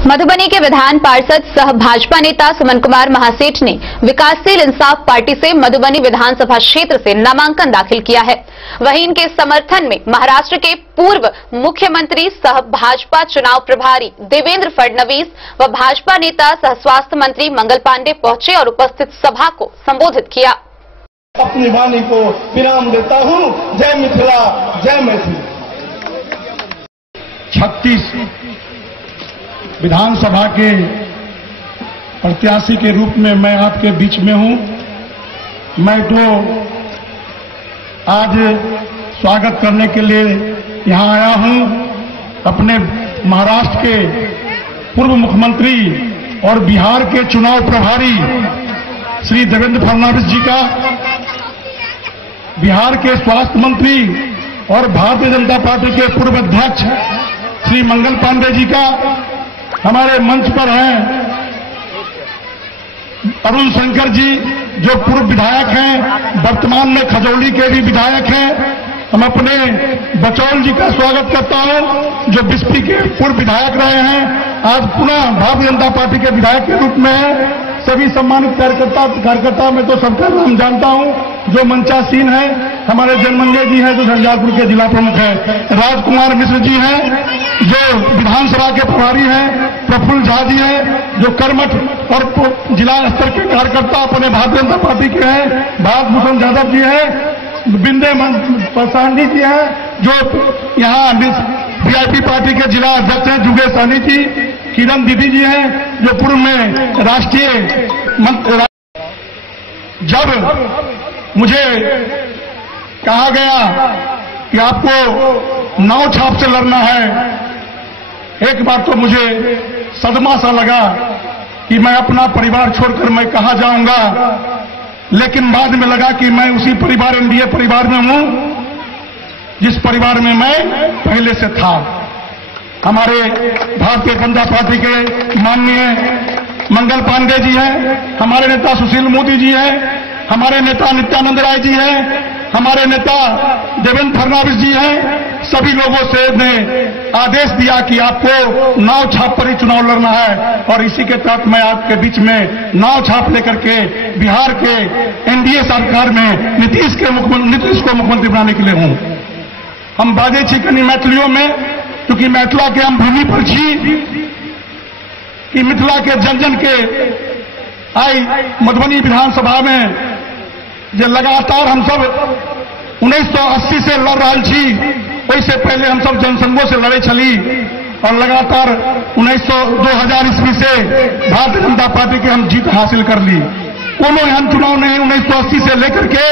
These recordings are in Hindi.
मधुबनी के विधान पार्षद सह भाजपा नेता सुमन कुमार महासेठ ने विकासशील इंसाफ पार्टी से मधुबनी विधानसभा क्षेत्र से नामांकन दाखिल किया है। वहीं इनके समर्थन में महाराष्ट्र के पूर्व मुख्यमंत्री सह भाजपा चुनाव प्रभारी देवेंद्र फडणवीस व भाजपा नेता सह स्वास्थ्य मंत्री मंगल पांडे पहुंचे और उपस्थित सभा को संबोधित किया। अपनी वाणी को विराम देता हूं। जय मिथिला, जय मैथिली। 36 विधानसभा के प्रत्याशी के रूप में मैं आपके बीच में हूं। मैं तो आज स्वागत करने के लिए यहां आया हूं अपने महाराष्ट्र के पूर्व मुख्यमंत्री और बिहार के चुनाव प्रभारी श्री देवेंद्र फडणवीस जी का, बिहार के स्वास्थ्य मंत्री और भारतीय जनता पार्टी के पूर्व अध्यक्ष श्री मंगल पांडे जी का, हमारे मंच पर हैं अरुण शंकर जी जो पूर्व विधायक हैं, वर्तमान में खजौली के भी विधायक हैं। हम अपने बचौल जी का स्वागत करता हूं जो बिस्पी के पूर्व विधायक रहे हैं, आज पुनः भारतीय जनता पार्टी के विधायक के रूप में हैं। सभी सम्मानित कार्यकर्ता में तो सबका नाम जानता हूं। जो मंचासीन है हमारे जनमंगे जी हैं जो झंझारपुर के जिला प्रमुख हैं, राजकुमार मिश्र जी हैं जो विधानसभा के प्रभारी हैं, प्रफुल्ल झा जी हैं जो कर्मठ और जिला स्तर के कार्यकर्ता अपने भारतीय जनता पार्टी के हैं, भारत भूषण यादव जी हैं, बिंदे पासवान जी हैं जो यहाँ वीआईपी पार्टी के जिला अध्यक्ष हैं, जुगे सानी जी, किरण दीदी जी हैं जो पूर्व में राष्ट्रीय मंत्री। जब मुझे कहा गया कि आपको नाव छाप से लड़ना है, एक बार तो मुझे सदमा सा लगा कि मैं अपना परिवार छोड़कर मैं कहां जाऊंगा, लेकिन बाद में लगा कि मैं उसी परिवार एनडीए परिवार में हूं जिस परिवार में मैं पहले से था। हमारे भारतीय जनता पार्टी के माननीय मंगल पांडे जी हैं, हमारे नेता सुशील मोदी जी हैं, हमारे नेता नित्यानंद राय जी हैं, हमारे नेता देवेंद्र फडणवीस जी हैं। सभी लोगों से ने आदेश दिया कि आपको नाव छाप पर ही चुनाव लड़ना है और इसी के तहत मैं आपके बीच में नाव छाप लेकर के बिहार के एनडीए सरकार में नीतीश को मुख्यमंत्री बनाने के लिए हूं। हम बाजे छी कनी मैथिलियों में, क्योंकि मिथिला के हम भूमि पर छी कि मिथिला के जन जन के आई मधुबनी विधानसभा में जो लगातार हम सब 1980 से लड़ रहा छी, वैसे पहले हम सब जनसंघों से लड़े चली और लगातार 2000 ईस्वी से भारतीय जनता पार्टी के हम जीत हासिल कर ली। कोनो एहन चुनाव नहीं 1980 से लेकर के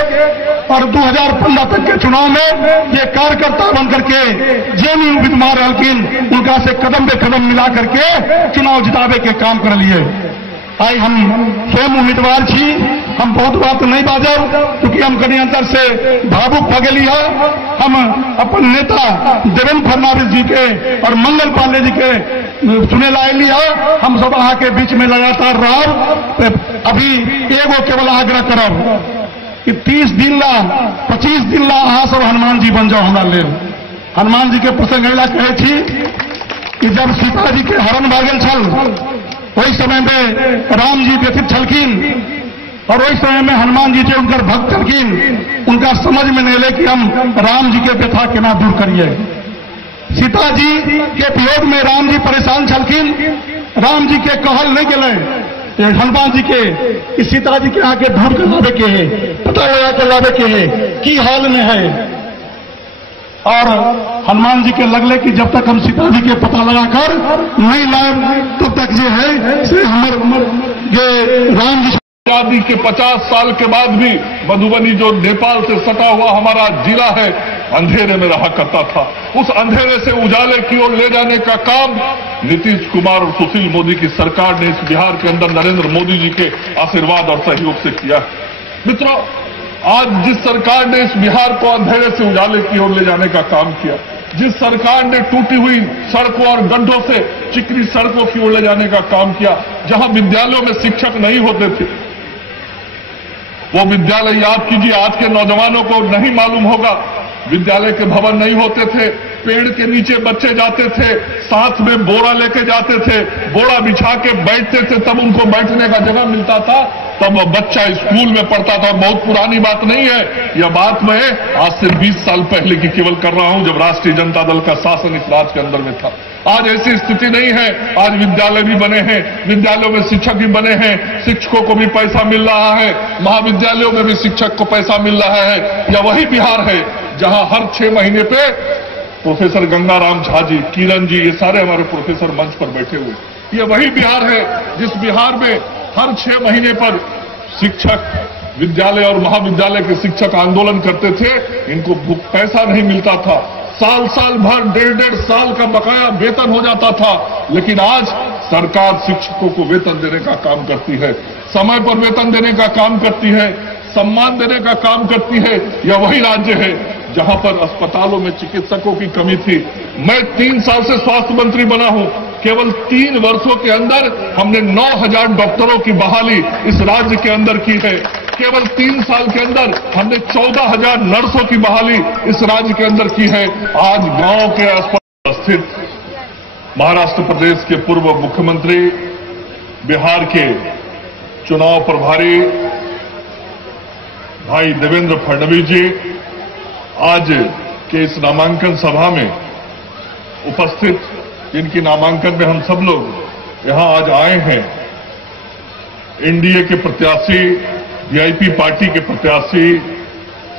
और 2015 तक के चुनाव में ये कार्यकर्ता बनकर के जेनी विद्यमान रहलखिन उनका से कदम बे कदम मिला करके चुनाव जितावे के काम कर लिए। आई हम स्वयं उम्मीदवार छी, हम बहुत बात नहीं बाजब क्योंकि हम कहीं अंतर से भावुक हो गई है। हम अपन नेता देवेंद्र फडणवीस जी के और मंगल पांडे जी के सुने लाइली है। हम सब अहाँ के बीच में लगातार रहब। अभी एगो केवल आग्रह करब कि 30 दिन ला 25 दिन ला अहाँ सब हनुमान जी बन जाओ हमरा लेल। हनुमान जी के प्रसंग अला कहे छी कि जब सीता जी के हरण भऽ गेल छल वही समय में राम जी व्यथित छलखिन और वही समय में हनुमान जी जो उनकर भक्त छलखिन उनका समझ में नहीं ले कि हम राम जी के व्यथा केना दूर करिए। सीता जी के वियोग में राम जी परेशान छलखिन, राम जी के कहल नहीं गए हनुमान जी के कि सीता जी के आके दूर कर लावे के है, पता लगा कर लावे के है की हाल में है। और हनुमान जी के लगले कि जब तक हम सीता जी के पता लगाकर नहीं लाए तब तक जो है से ये राम जी आजादी के 50 साल के बाद भी मधुबनी जो नेपाल से सटा हुआ हमारा जिला है अंधेरे में रहा करता था। उस अंधेरे से उजाले की ओर ले जाने का काम नीतीश कुमार और सुशील मोदी की सरकार ने इस बिहार के अंदर नरेंद्र मोदी जी के आशीर्वाद और सहयोग से किया। मित्रों, आज जिस सरकार ने इस बिहार को अंधेरे से उजाले की ओर ले जाने का काम किया, जिस सरकार ने टूटी हुई सड़कों और गड्ढों से चिकनी सड़कों की ओर ले जाने का काम किया, जहां विद्यालयों में शिक्षक नहीं होते थे वो विद्यालय याद कीजिए, आज के नौजवानों को नहीं मालूम होगा, विद्यालय के भवन नहीं होते थे, पेड़ के नीचे बच्चे जाते थे, साथ में बोरा लेके जाते थे, बोरा बिछा के बैठते थे, तब उनको बैठने का जगह मिलता था, तब वह बच्चा स्कूल में पढ़ता था। बहुत पुरानी बात नहीं है, यह बात मैं आज से 20 साल पहले की केवल कर रहा हूं, जब राष्ट्रीय जनता दल का शासन इस राज्य के अंदर में था। आज ऐसी स्थिति नहीं है। आज विद्यालय भी बने हैं, विद्यालयों में शिक्षक भी बने हैं, शिक्षकों को भी पैसा मिल रहा है, महाविद्यालयों में भी शिक्षक को पैसा मिल रहा है। यह वही बिहार है जहां हर 6 महीने पे प्रोफेसर गंगाराम झा जी, किरण जी, ये सारे हमारे प्रोफेसर मंच पर बैठे हुए, ये वही बिहार है जिस बिहार में हर 6 महीने पर शिक्षक, विद्यालय और महाविद्यालय के शिक्षक आंदोलन करते थे। इनको पैसा नहीं मिलता था, साल साल भर, 1.5 साल का बकाया वेतन हो जाता था। लेकिन आज सरकार शिक्षकों को वेतन देने का काम करती है, समय पर वेतन देने का काम करती है, सम्मान देने का काम करती है। यह वही राज्य है जहां पर अस्पतालों में चिकित्सकों की कमी थी। मैं 3 साल से स्वास्थ्य मंत्री बना हूं, केवल 3 वर्षों के अंदर हमने 9000 डॉक्टरों की बहाली इस राज्य के अंदर की है। केवल 3 साल के अंदर हमने 14,000 नर्सों की बहाली इस राज्य के अंदर की है। आज गांव के अस्पताल स्थित महाराष्ट्र प्रदेश के पूर्व मुख्यमंत्री, बिहार के चुनाव प्रभारी भाई देवेंद्र फडणवीस जी आज के इस नामांकन सभा में उपस्थित, जिनकी नामांकन में हम सब लोग यहां आज आए हैं, एनडीए के प्रत्याशी, वीआईपी पार्टी के प्रत्याशी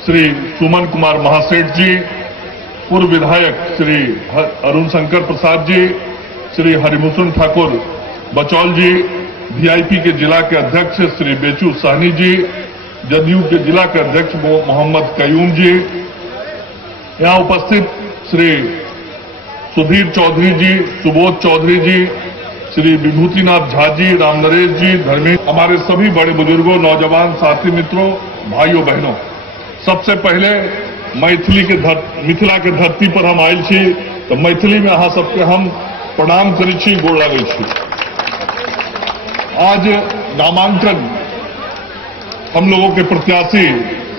श्री सुमन कुमार महासेठ जी, पूर्व विधायक श्री अरुण शंकर प्रसाद जी, श्री हरिभूषण ठाकुर बचौल जी, वीआईपी के जिला के अध्यक्ष श्री बेचू सहनी जी, जदयू के जिला के अध्यक्ष मोहम्मद कयूम जी, यहां उपस्थित श्री सुधीर चौधरी जी, सुबोध चौधरी जी, श्री विभूतिनाथ झा जी, राम नरेश जी, धर्मेंद्र, हमारे सभी बड़े बुजुर्गों, नौजवान साथी मित्रों, भाइयों बहनों, सबसे पहले मिथिला के धरती पर हम आयल छी तो मैथिली में अहाँ सबके हम प्रणाम करै छी, गोड़ लागै छी। आज नामांकन हम लोगों के प्रत्याशी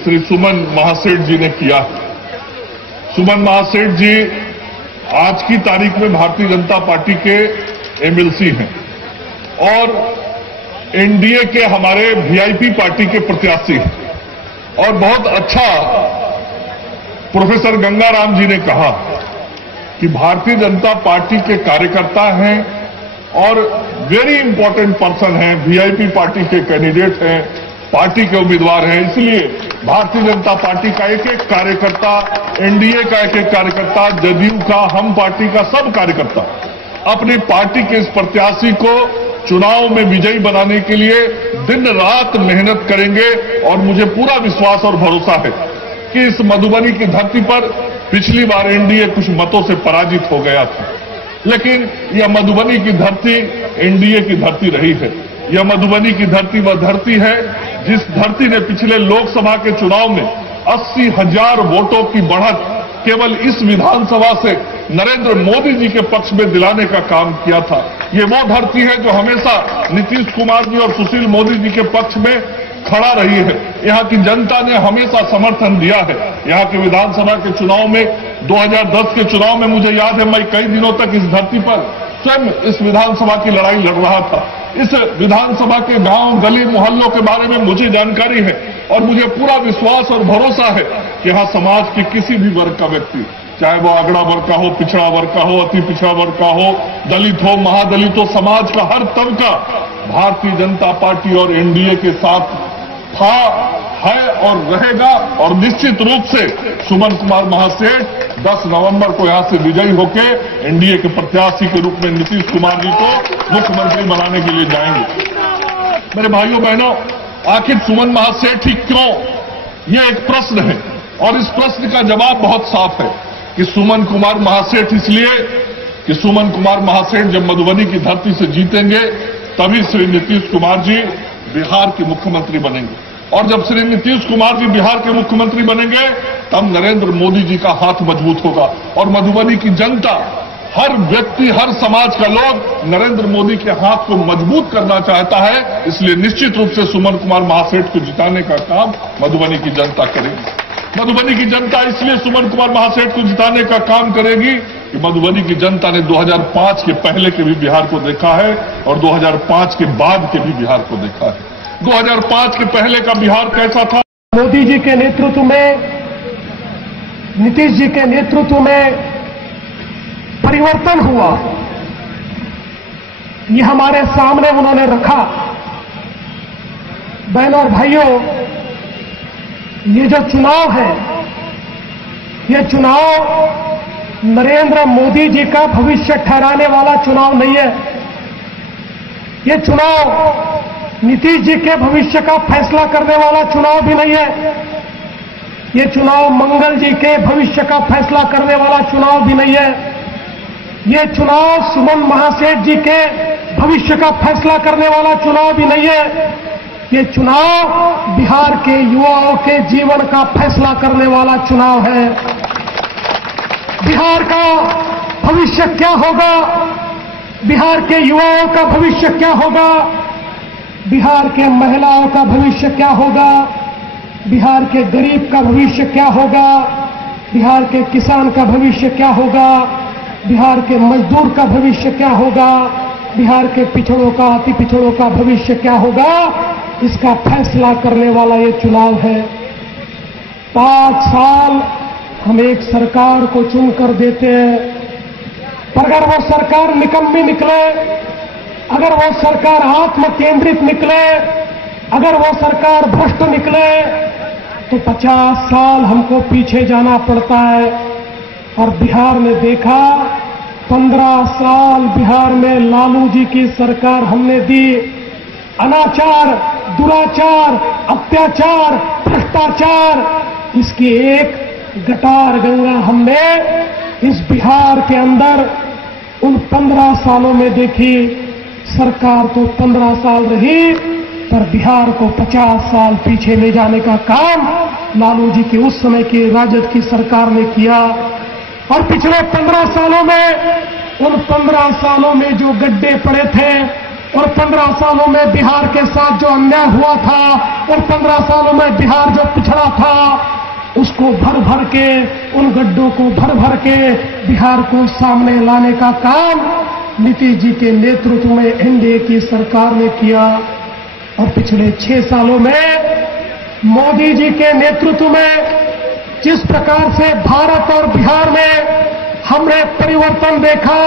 श्री सुमन महासेठ जी ने किया। सुमन महासेठ जी आज की तारीख में भारतीय जनता पार्टी के एमएलसी हैं और एनडीए के हमारे वीआईपी पार्टी के प्रत्याशी हैं। और बहुत अच्छा प्रोफेसर गंगाराम जी ने कहा कि भारतीय जनता पार्टी के कार्यकर्ता हैं और वेरी इंपॉर्टेंट पर्सन हैं, वीआईपी पार्टी के कैंडिडेट हैं, पार्टी के उम्मीदवार हैं। इसलिए भारतीय जनता पार्टी का एक एक कार्यकर्ता, एनडीए का एक एक कार्यकर्ता, जदयू का, हम पार्टी का सब कार्यकर्ता अपनी पार्टी के इस प्रत्याशी को चुनाव में विजयी बनाने के लिए दिन रात मेहनत करेंगे। और मुझे पूरा विश्वास और भरोसा है कि इस मधुबनी की धरती पर पिछली बार एनडीए कुछ मतों से पराजित हो गया था, लेकिन यह मधुबनी की धरती एनडीए की धरती रही है। यह मधुबनी की धरती वह धरती है जिस धरती ने पिछले लोकसभा के चुनाव में 80,000 वोटों की बढ़त केवल इस विधानसभा से नरेंद्र मोदी जी के पक्ष में दिलाने का काम किया था। ये वो धरती है जो हमेशा नीतीश कुमार जी और सुशील मोदी जी के पक्ष में खड़ा रही है। यहाँ की जनता ने हमेशा समर्थन दिया है। यहाँ के विधानसभा के चुनाव में 2010 के चुनाव में मुझे याद है, मैं कई दिनों तक इस धरती पर स्वयं इस विधानसभा की लड़ाई लड़ रहा था। इस विधानसभा के गांव, गली, मोहल्लों के बारे में मुझे जानकारी है और मुझे पूरा विश्वास और भरोसा है कि यहाँ समाज के किसी भी वर्ग का व्यक्ति, चाहे वो अगड़ा वर्ग का हो, पिछड़ा वर्ग का हो, अति पिछड़ा वर्ग का हो, दलित हो, महादलित हो, समाज का हर तबका भारतीय जनता पार्टी और एनडीए के साथ था, है और रहेगा। और निश्चित रूप से सुमन कुमार महासेठ 10 नवंबर को यहां से विजयी होकर एनडीए के प्रत्याशी के रूप में नीतीश कुमार जी को मुख्यमंत्री बनाने के लिए जाएंगे। मेरे भाइयों बहनों, आखिर सुमन महासेठ ही क्यों, ये एक प्रश्न है और इस प्रश्न का जवाब बहुत साफ है कि सुमन कुमार महासेठ इसलिए कि सुमन कुमार महासेठ जब मधुबनी की धरती से जीतेंगे तभी श्री नीतीश कुमार जी बिहार के मुख्यमंत्री बनेंगे। और जब श्री नीतीश कुमार जी बिहार के मुख्यमंत्री बनेंगे तब नरेंद्र मोदी जी का हाथ मजबूत होगा। और मधुबनी की जनता, हर व्यक्ति, हर समाज का लोग नरेंद्र मोदी के हाथ को मजबूत करना चाहता है। इसलिए निश्चित रूप से सुमन कुमार महासेठ को जिताने का काम मधुबनी की जनता करेगी। मधुबनी की जनता इसलिए सुमन कुमार महासेठ को जिताने का काम करेगी कि मधुबनी की जनता ने 2005 के पहले के भी बिहार को देखा है और 2005 के बाद के भी बिहार को देखा है। 2005 के पहले का बिहार कैसा था? मोदी जी के नेतृत्व में, नीतीश जी के नेतृत्व में परिवर्तन हुआ, ये हमारे सामने उन्होंने रखा। बहनों और भाइयों, ये जो चुनाव है, ये चुनाव नरेंद्र मोदी जी का भविष्य ठहराने वाला चुनाव नहीं है। ये चुनाव नीतीश जी के भविष्य का फैसला करने वाला चुनाव भी नहीं है। ये चुनाव मंगल जी के भविष्य का फैसला करने वाला चुनाव भी नहीं है। ये चुनाव सुमन महासेठ जी के भविष्य का फैसला करने वाला चुनाव भी नहीं है। ये चुनाव बिहार के युवाओं के जीवन का फैसला करने वाला चुनाव है। बिहार का भविष्य क्या होगा, बिहार के युवाओं का भविष्य क्या होगा, बिहार के महिलाओं का भविष्य क्या होगा, बिहार के गरीब का भविष्य क्या होगा, बिहार के किसान का भविष्य क्या होगा, बिहार के मजदूर का भविष्य क्या होगा, बिहार के पिछड़ों का, अति पिछड़ों का भविष्य क्या होगा, इसका फैसला करने वाला ये चुनाव है। 5 साल हम एक सरकार को चुनकर देते हैं, पर अगर वो सरकार निकम्मी निकले, अगर वो सरकार आत्म केंद्रित निकले, अगर वो सरकार भ्रष्ट निकले, तो 50 साल हमको पीछे जाना पड़ता है। और बिहार ने देखा, 15 साल बिहार में लालू जी की सरकार हमने दी। अनाचार, दुराचार, अत्याचार, भ्रष्टाचार, इसकी एक गटार गंगा हमने इस बिहार के अंदर उन 15 सालों में देखी। सरकार तो 15 साल रही, पर बिहार को 50 साल पीछे ले जाने का काम लालू जी के उस समय की राजद की सरकार ने किया। और पिछले 15 सालों में, उन 15 सालों में जो गड्ढे पड़े थे, और 15 सालों में बिहार के साथ जो अन्याय हुआ था, और 15 सालों में बिहार जो पिछड़ा था, उसको भर भर के, उन गड्ढों को भर भर के बिहार को सामने लाने का काम नीतीश जी के नेतृत्व में एनडीए की सरकार ने किया। और पिछले 6 सालों में मोदी जी के नेतृत्व में जिस प्रकार से भारत और बिहार में हमने परिवर्तन देखा,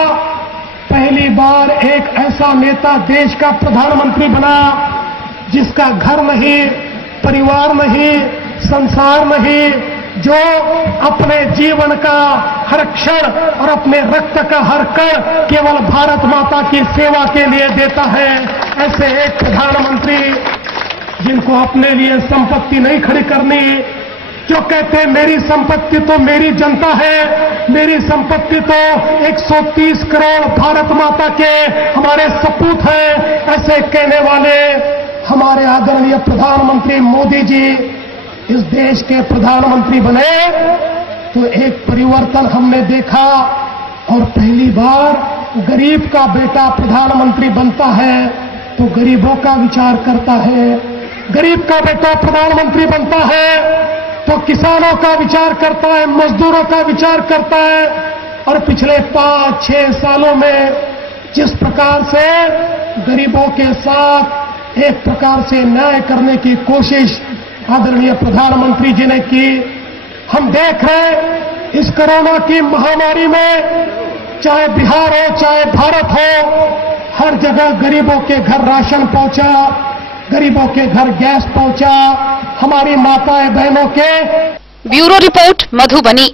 पहली बार एक ऐसा नेता देश का प्रधानमंत्री बना जिसका घर नहीं, परिवार नहीं, संसार नहीं, जो अपने जीवन का हर क्षण और अपने रक्त का हर कण केवल भारत माता की सेवा के लिए देता है। ऐसे एक प्रधानमंत्री जिनको अपने लिए संपत्ति नहीं खड़ी करनी, जो कहते हैं मेरी संपत्ति तो मेरी जनता है, मेरी संपत्ति तो 130 करोड़ भारत माता के हमारे सपूत हैं, ऐसे कहने वाले हमारे आदरणीय प्रधानमंत्री मोदी जी इस देश के प्रधानमंत्री बने तो एक परिवर्तन हमने देखा। और पहली बार गरीब का बेटा प्रधानमंत्री बनता है तो गरीबों का विचार करता है, गरीब का बेटा प्रधानमंत्री बनता है तो किसानों का विचार करता है, मजदूरों का विचार करता है। और पिछले 5-6 सालों में जिस प्रकार से गरीबों के साथ एक प्रकार से न्याय करने की कोशिश आदरणीय प्रधानमंत्री जी ने की, हम देख रहे हैं इस कोरोना की महामारी में, चाहे बिहार हो चाहे भारत हो, हर जगह गरीबों के घर राशन पहुंचा, गरीबों के घर गैस पहुंचा, हमारी माताएं बहनों के। Bureau report, Madhubani.